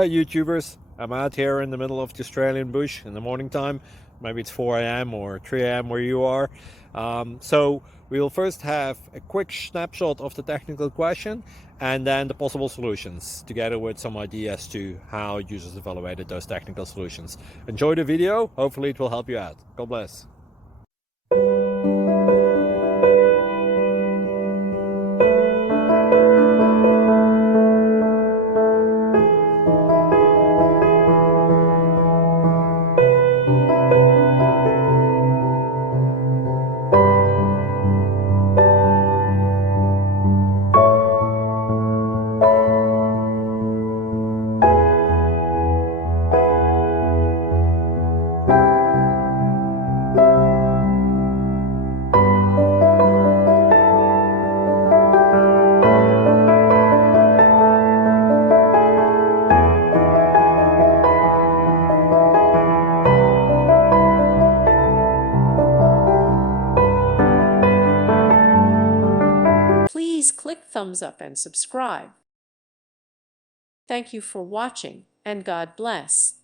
Hi YouTubers, I'm out here in the middle of the Australian bush in the morning time. Maybe it's 4 a.m. or 3 a.m. where you are. So we'll first have a quick snapshot of the technical question and then the possible solutions, together with some ideas to how users evaluated those technical solutions. Enjoy the video, hopefully it will help you out. God bless. Please click thumbs up and subscribe. Thank you for watching, and God bless.